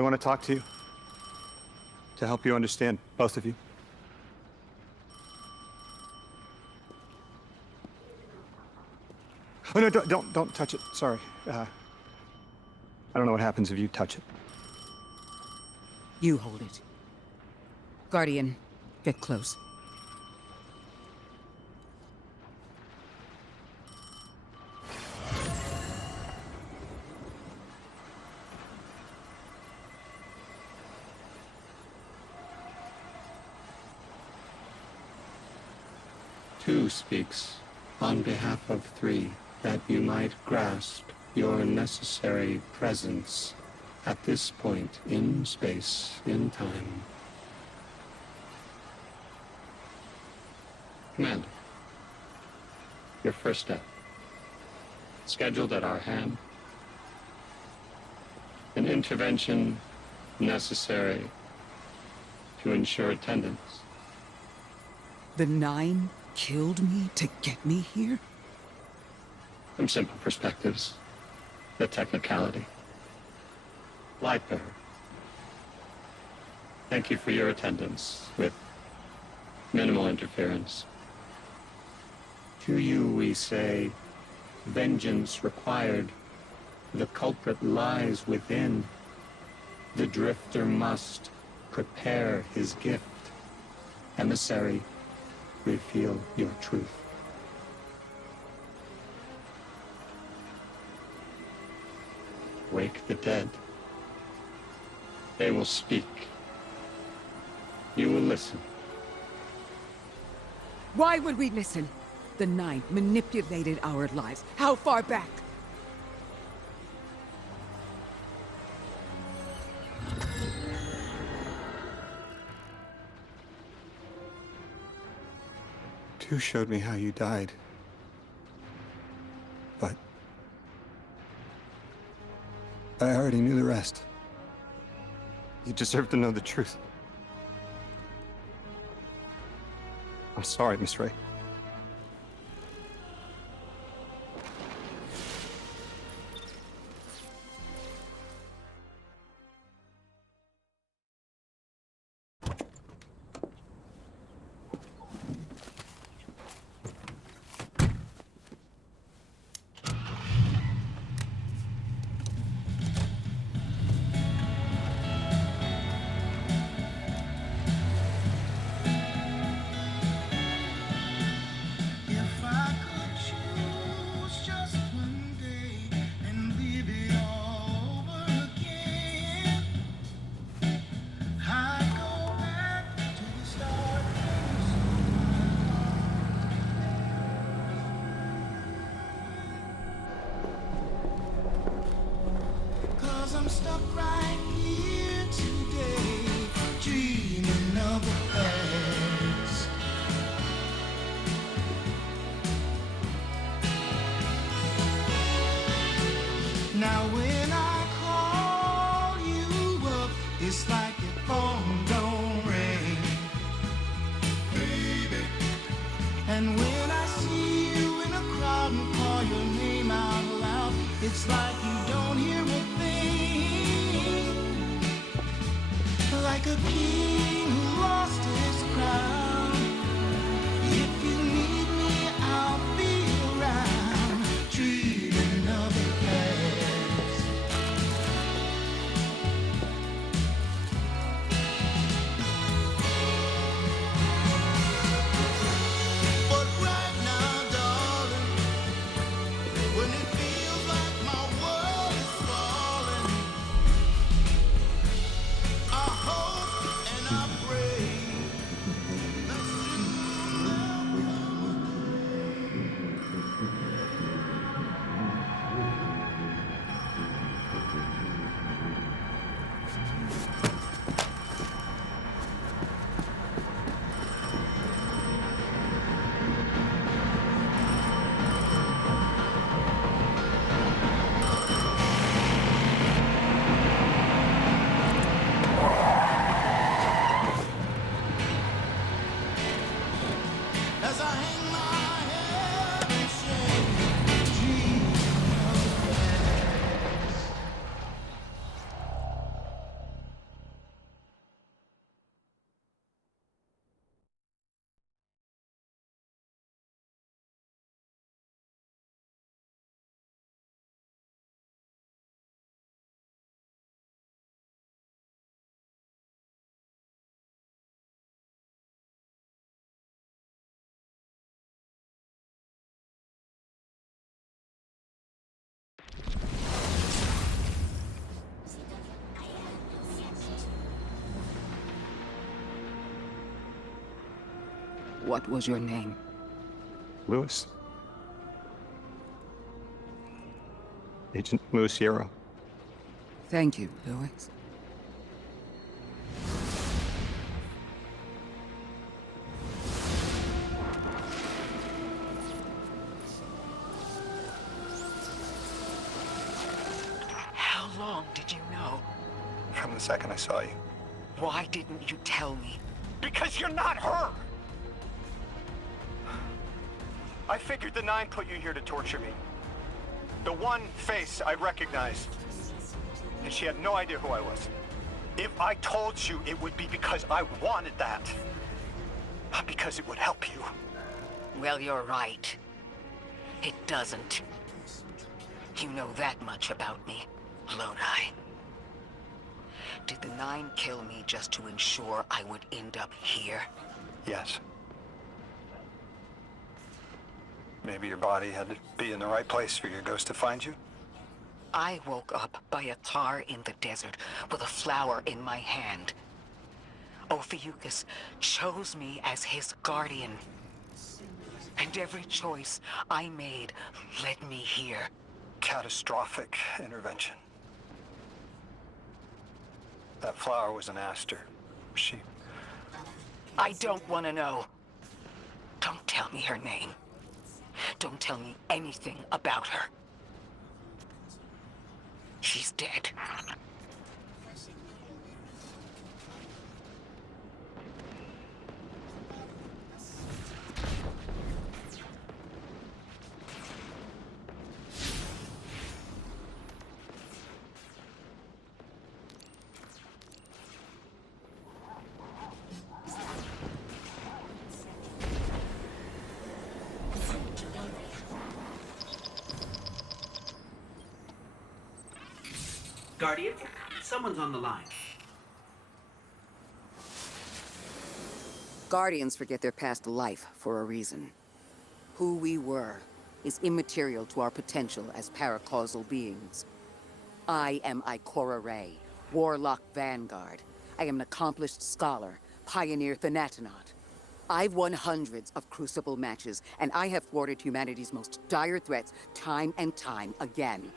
They want to talk to you. To help you understand, both of you. Oh, no, don't touch it. Sorry. I don't know what happens if you touch it. You hold it. Guardian, get close. Two speaks on behalf of three, that you might grasp your necessary presence at this point in space, in time. Commander, your first step, scheduled at our hand. An intervention necessary to ensure attendance. The 9 killed me to get me here? From simple perspectives, the technicality. Lightbearer, thank you for your attendance with minimal interference. To you we say, vengeance required. The culprit lies within. The drifter must prepare his gift. Emissary, reveal your truth. Wake the dead. They will speak. You will listen. Why would we listen? The 9 manipulated our lives. How far back? You showed me how you died. But I already knew the rest. You deserve to know the truth. I'm sorry, Miss Ray. What was your name? Lewis. Agent Lewis Sierra. Thank you, Lewis. How long did you know? From the second I saw you. Why didn't you tell me? Because you're not her! I figured the Nine put you here to torture me. The one face I recognized. And she had no idea who I was. If I told you, it would be because I wanted that. Not because it would help you. Well, you're right. It doesn't. You know that much about me, Lodi. Did the Nine kill me just to ensure I would end up here? Yes. Maybe your body had to be in the right place for your ghost to find you? I woke up by a tar in the desert with a flower in my hand. Ophiuchus chose me as his guardian. And every choice I made led me here. Catastrophic intervention. That flower was an aster. She... I don't want to know. Don't tell me her name. Don't tell me anything about her. She's dead. Guardian, someone's on the line. Guardians forget their past life for a reason. Who we were is immaterial to our potential as paracausal beings. I am Ikora Ray, Warlock Vanguard. I am an accomplished scholar, pioneer Thanatonaut. I've won hundreds of Crucible matches, and I have thwarted humanity's most dire threats time and time again.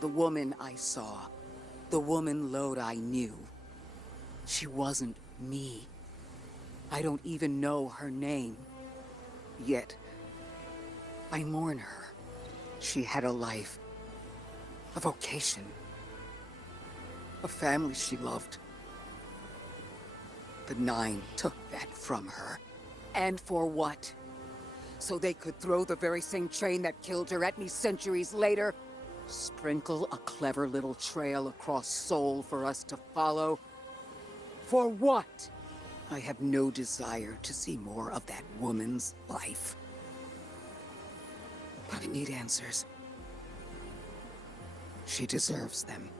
The woman I saw, the woman Lodi knew, she wasn't me. I don't even know her name. Yet, I mourn her. She had a life, a vocation, a family she loved. The Nine took that from her. And for what? So they could throw the very same train that killed her at me centuries later? Sprinkle a clever little trail across Seoul for us to follow? For what? I have no desire to see more of that woman's life. But I need answers. She deserves them.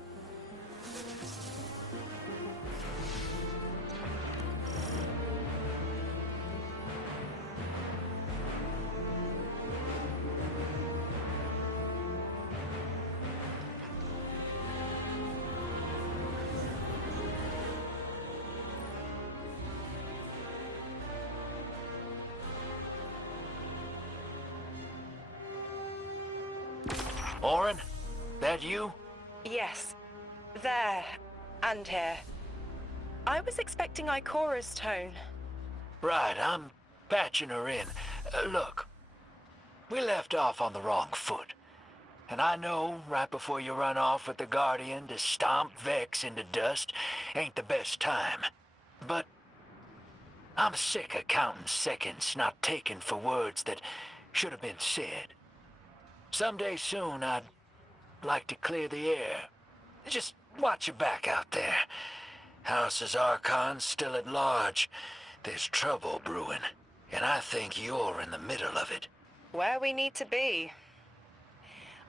Oren? That you? Yes. There. And here. I was expecting Ikora's tone. Right, I'm patching her in. Look, we left off on the wrong foot. And I know right before you run off with the Guardian to stomp Vex into dust ain't the best time. But I'm sick of counting seconds not taken for words that should have been said. Someday soon, I'd like to clear the air. Just watch your back out there. House's Archon's still at large. There's trouble brewing, and I think you're in the middle of it. Where we need to be.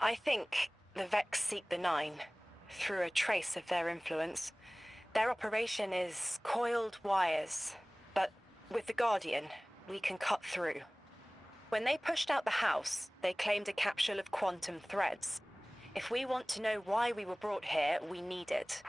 I think the Vex seek the Nine, through a trace of their influence. Their operation is coiled wires, but with the Guardian, we can cut through. When they pushed out the house, they claimed a capsule of quantum threads. If we want to know why we were brought here, we need it.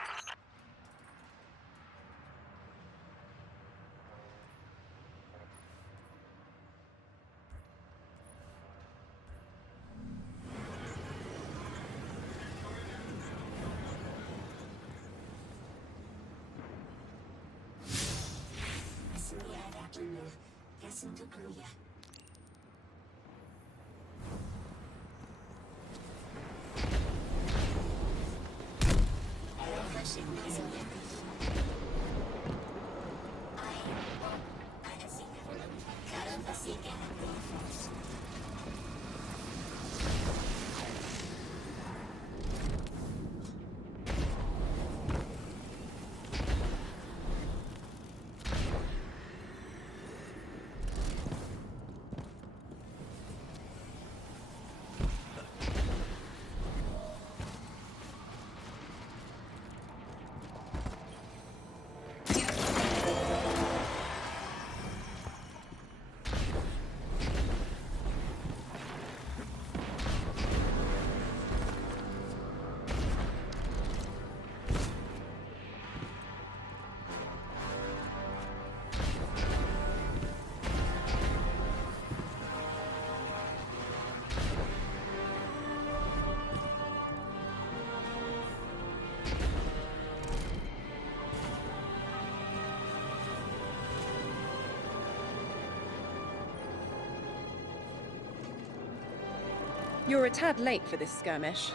You're a tad late for this skirmish.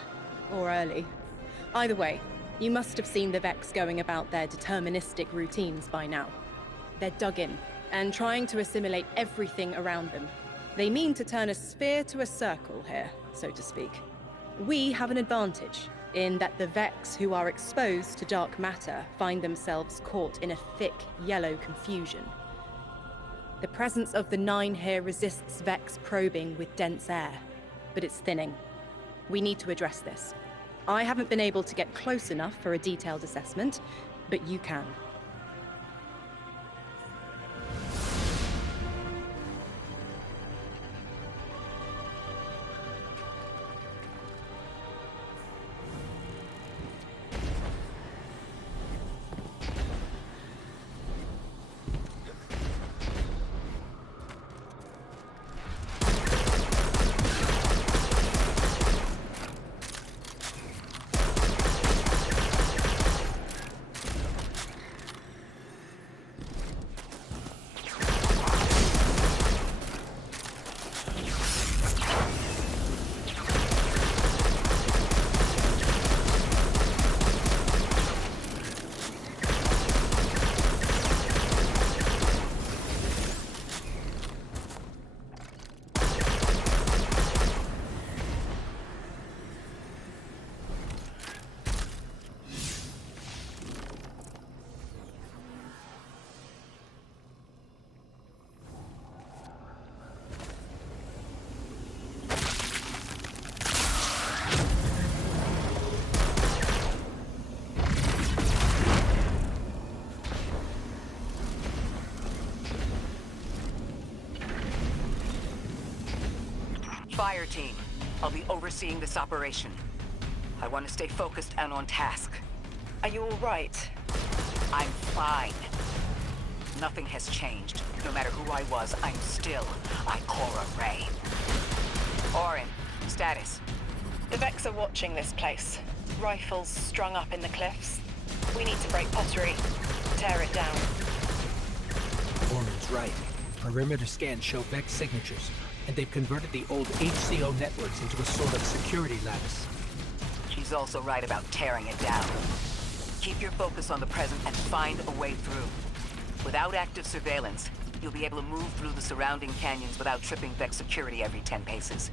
Or early. Either way, you must have seen the Vex going about their deterministic routines by now. They're dug in, and trying to assimilate everything around them. They mean to turn a sphere to a circle here, so to speak. We have an advantage, in that the Vex who are exposed to dark matter find themselves caught in a thick, yellow confusion. The presence of the Nine here resists Vex probing with dense air, but it's thinning. We need to address this. I haven't been able to get close enough for a detailed assessment, but you can. Fire team, I'll be overseeing this operation. I want to stay focused and on task. Are you all right? I'm fine. Nothing has changed. No matter who I was, I'm still Ikora Ray. Orin, status. The Vex are watching this place. Rifles strung up in the cliffs. We need to break pottery, tear it down. Orin's right. Perimeter scans show Vex signatures, and they've converted the old HCO networks into a sort of security lattice. She's also right about tearing it down. Keep your focus on the present and find a way through. Without active surveillance, you'll be able to move through the surrounding canyons without tripping Vex security every 10 paces.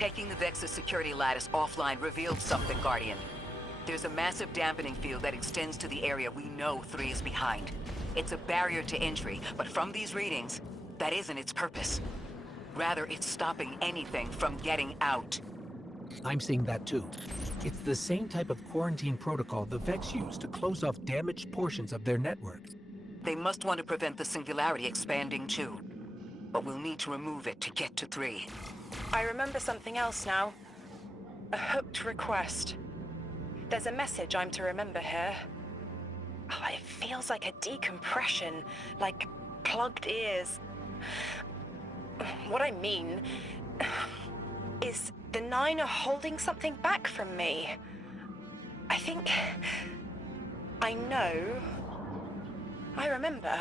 Taking the Vex's security lattice offline revealed something, Guardian. There's a massive dampening field that extends to the area we know 3 is behind. It's a barrier to entry, but from these readings, that isn't its purpose. Rather, it's stopping anything from getting out. I'm seeing that too. It's the same type of quarantine protocol the Vex use to close off damaged portions of their network. They must want to prevent the singularity expanding too. But we'll need to remove it to get to 3. I remember something else now. A hooked request. There's a message I'm to remember here. Oh, it feels like a decompression, like plugged ears. What I mean is the 9 are holding something back from me. I think I know. I remember.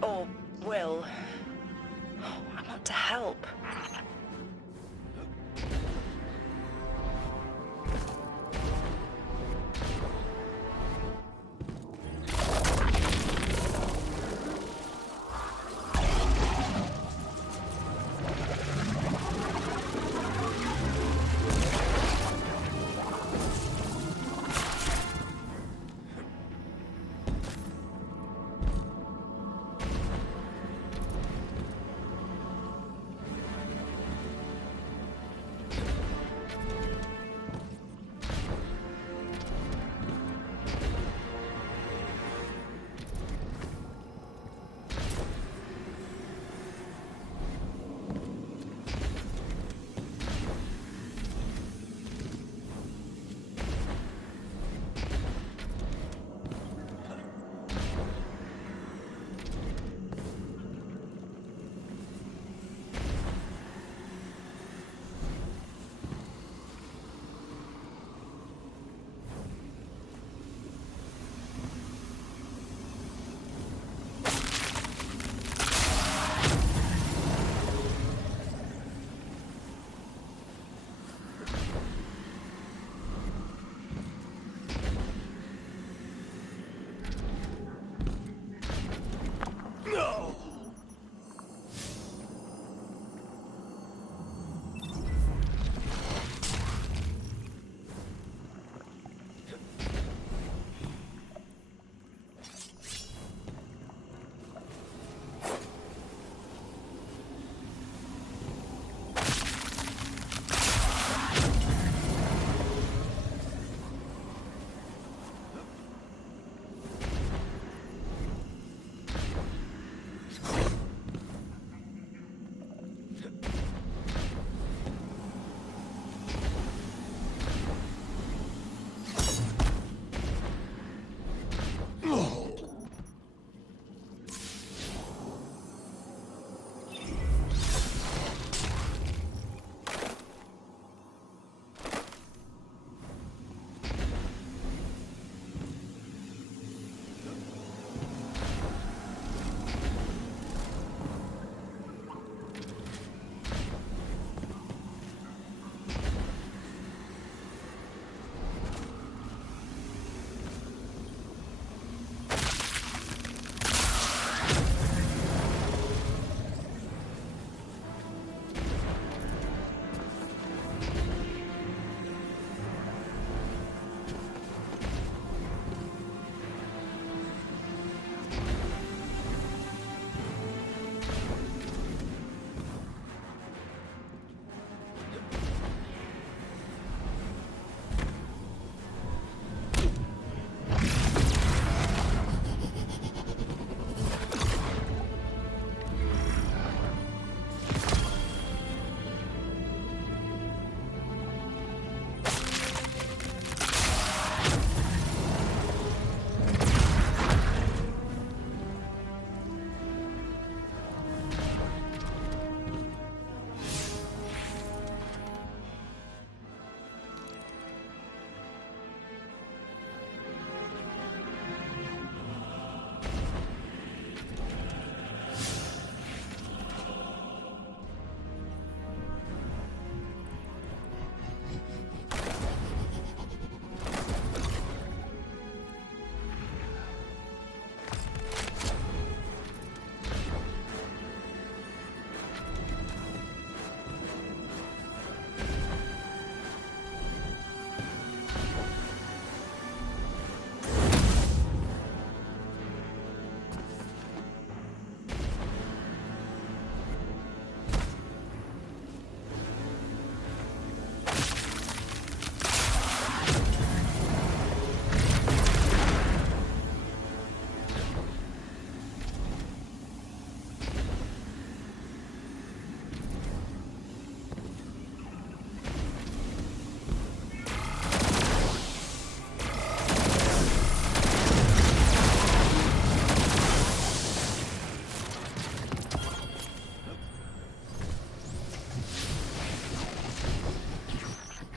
Or will. I want to help.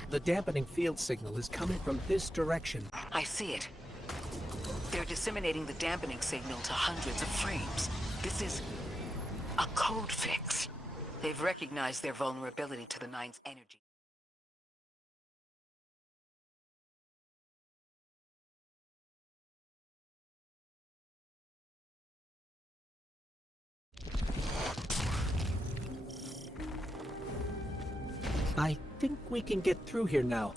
The dampening field signal is coming from this direction. I see it. They're disseminating the dampening signal to hundreds of frames. This is a code fix. They've recognized their vulnerability to the Nine's energy. I think we can get through here now.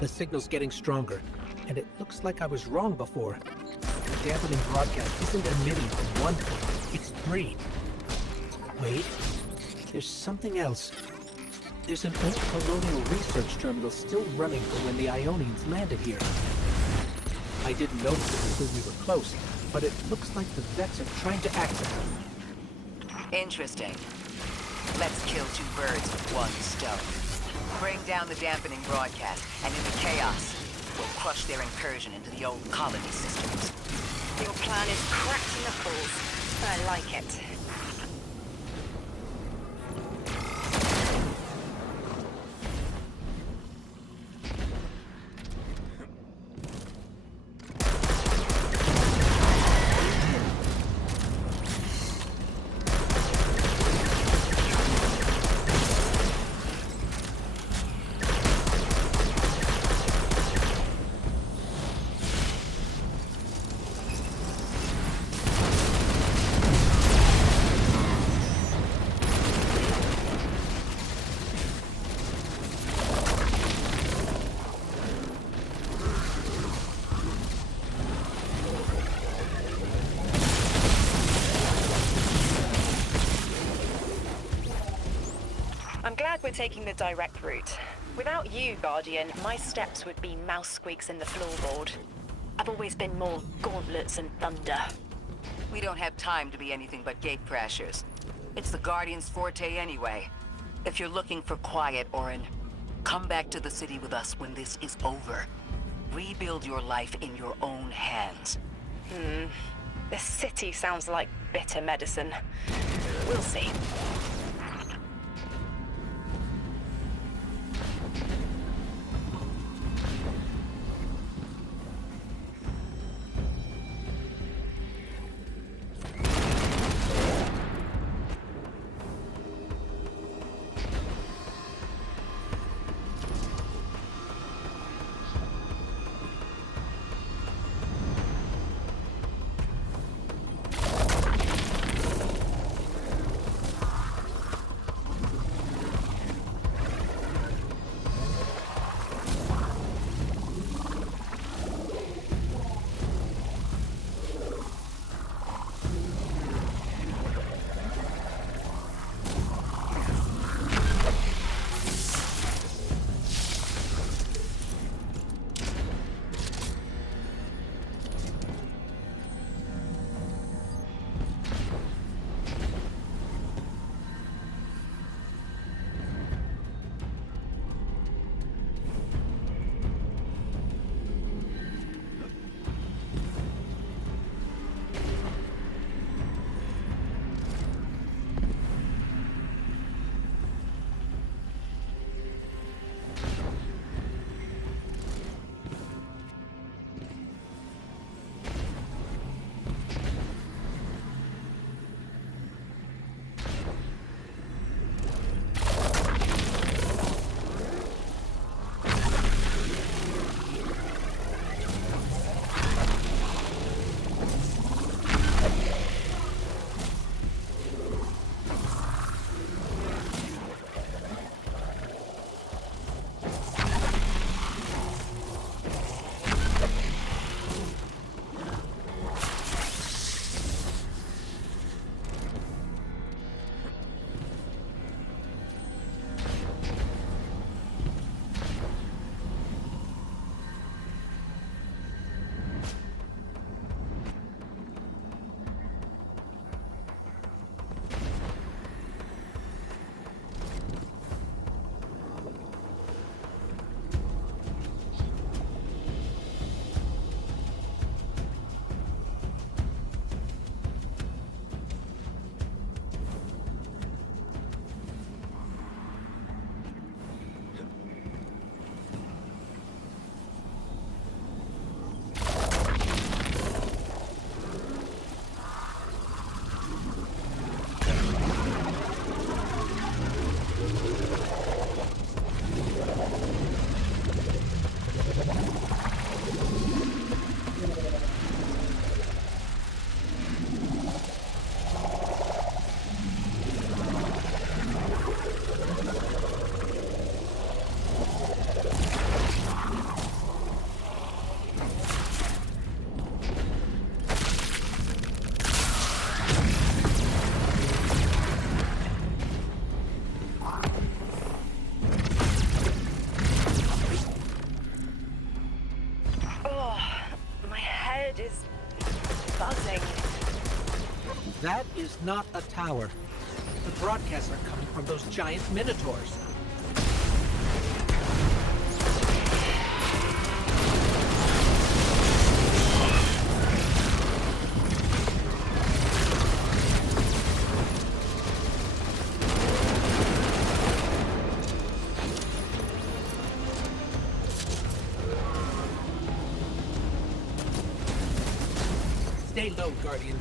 The signal's getting stronger, and it looks like I was wrong before. The dampening broadcast isn't emitting from 1 point, it's 3. Wait, there's something else. There's an old colonial research terminal still running from when the Ionians landed here. I didn't notice it until we were close, but it looks like the Vex are trying to access it. Interesting. Let's kill 2 birds with 1 stone. Bring down the dampening broadcast, and in the chaos, we'll crush their incursion into the old colony systems. Your plan is cracked knuckles. I like it. I'm glad we're taking the direct route. Without you, Guardian, my steps would be mouse squeaks in the floorboard. I've always been more gauntlets and thunder. We don't have time to be anything but gate crashers. It's the Guardian's forte anyway. If you're looking for quiet, Orin, come back to the city with us when this is over. Rebuild your life in your own hands. The city sounds like bitter medicine. We'll see. is not a tower. The broadcasts are coming from those giant minotaurs. Stay low, Guardian.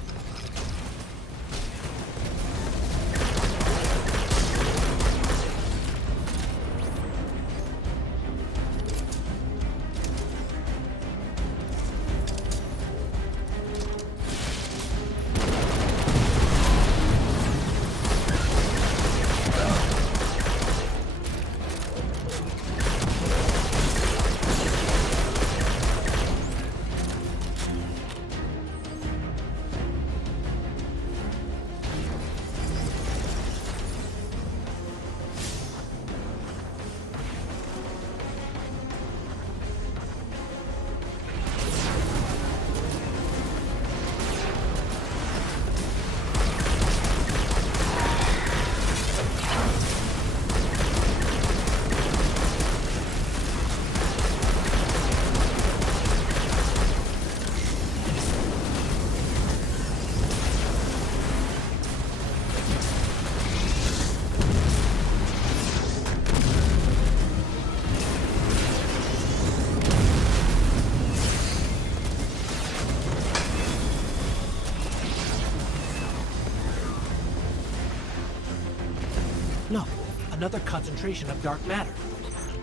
Look, another concentration of dark matter.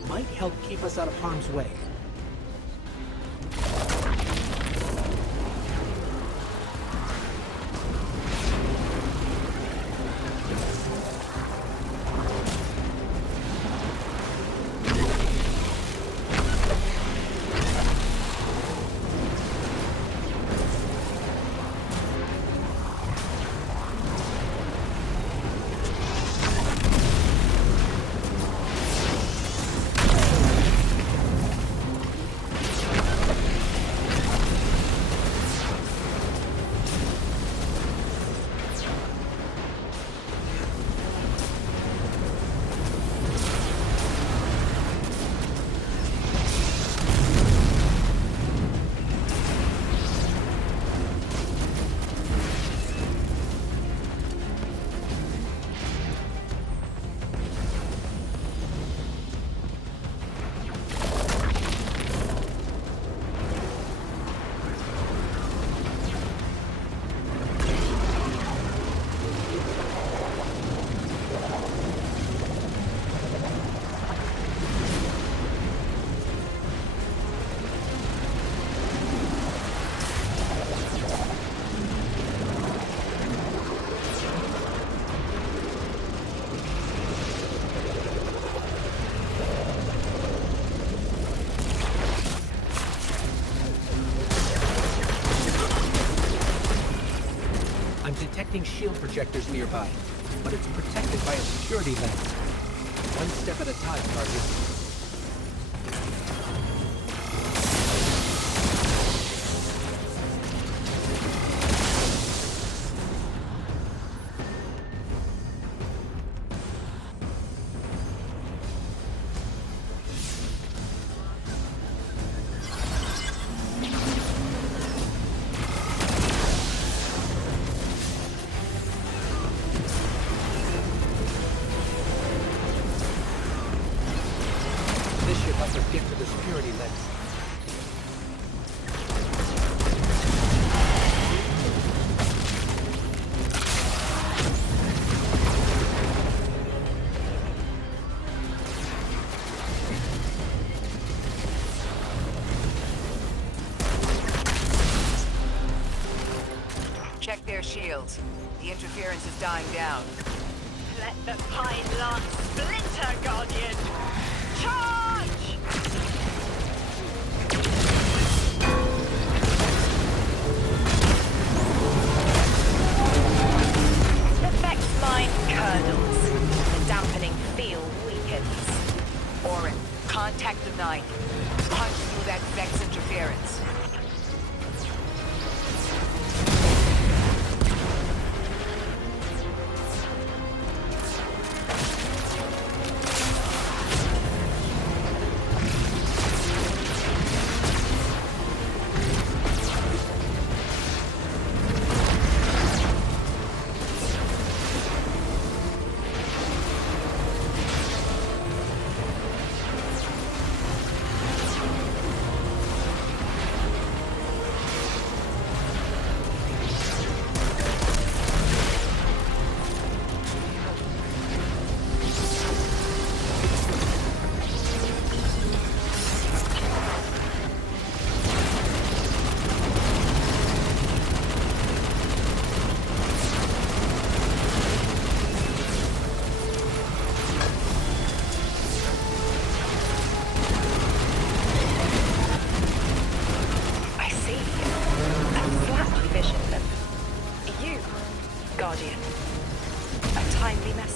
Might help keep us out of harm's way. Detecting shield projectors nearby, but it's protected by a security lens. One step at a time, Guardian. Get to the security lens. Check their shields. The interference is dying down. Let the pine lance splinter, Guardian! Charge! The Vex line curdles. The dampening field weakens. Orin, contact the 9. Punch through that Vex interference. 9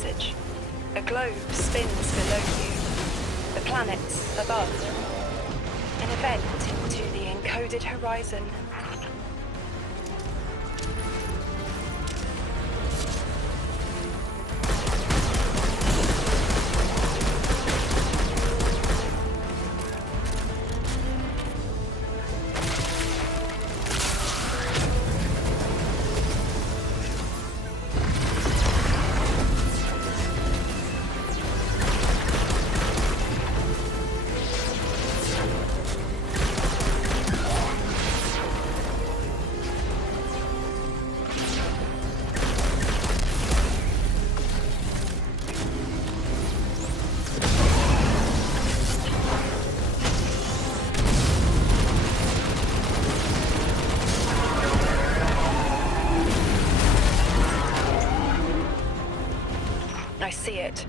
message. A globe spins below you, the planets above. An event into the encoded horizon. I see it.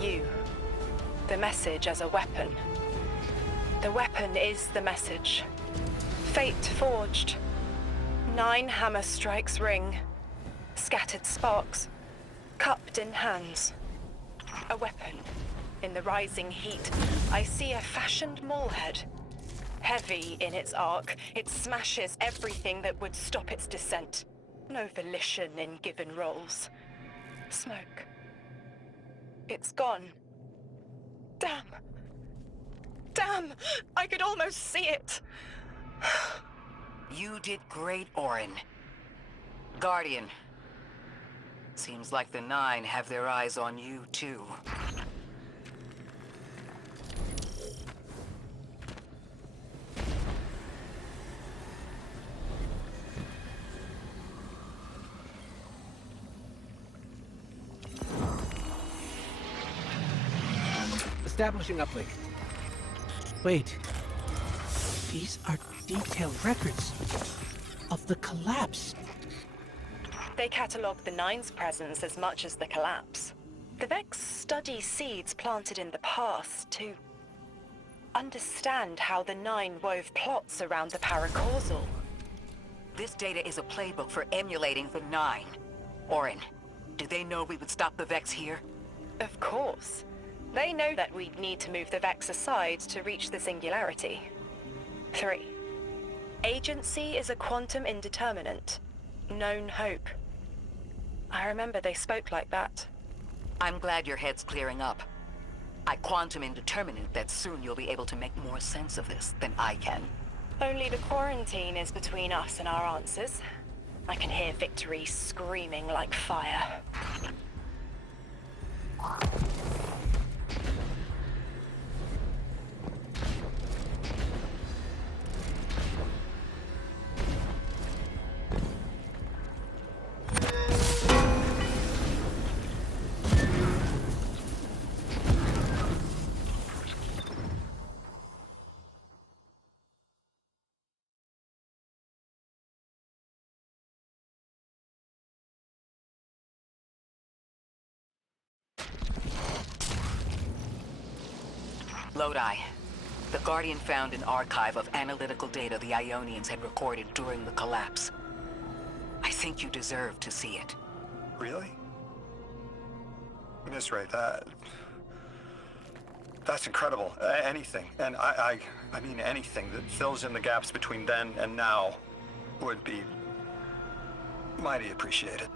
You. The message as a weapon. The weapon is the message. Fate forged. 9 hammer strikes ring. Scattered sparks. Cupped in hands. A weapon. In the rising heat, I see a fashioned maulhead. Heavy in its arc, it smashes everything that would stop its descent. No volition in given roles. Smoke. It's gone. Damn. Damn! I could almost see it! You did great, Orin. Guardian. Seems like the 9 have their eyes on you, too. Establishing uplink. Wait. These are detailed records of the collapse. They catalogue the 9's presence as much as the collapse. The Vex study seeds planted in the past to understand how the 9 wove plots around the paracausal. This data is a playbook for emulating the 9. Orin, do they know we would stop the Vex here? Of course. They know that we'd need to move the Vex aside to reach the singularity. 3. Agency is a quantum indeterminate. Known hope. I remember they spoke like that. I'm glad your head's clearing up. I quantum indeterminate that soon you'll be able to make more sense of this than I can. Only the quarantine is between us and our answers. I can hear victory screaming like fire. Lodi. The Guardian found an archive of analytical data the Ionians had recorded during the collapse. I think you deserve to see it. Really? Miss Ray, that's incredible. Anything, and I mean anything that fills in the gaps between then and now would be mighty appreciated.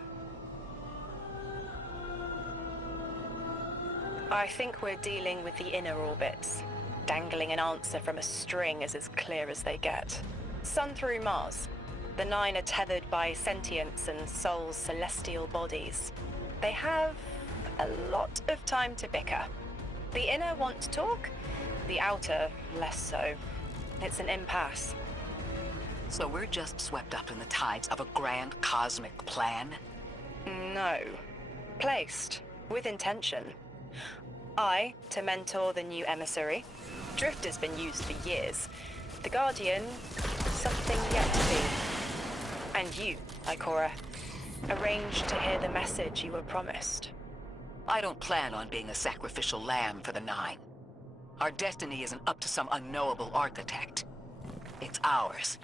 I think we're dealing with the inner orbits. Dangling an answer from a string is as clear as they get. Sun through Mars. The 9 are tethered by sentience and Sol's celestial bodies. They have a lot of time to bicker. The inner want to talk, the outer less so. It's an impasse. So we're just swept up in the tides of a grand cosmic plan? No. Placed, with intention. I, to mentor the new emissary. Drifter's been used for years. The Guardian, something yet to be. And you, Ikora, arranged to hear the message you were promised. I don't plan on being a sacrificial lamb for the 9. Our destiny isn't up to some unknowable architect. It's ours.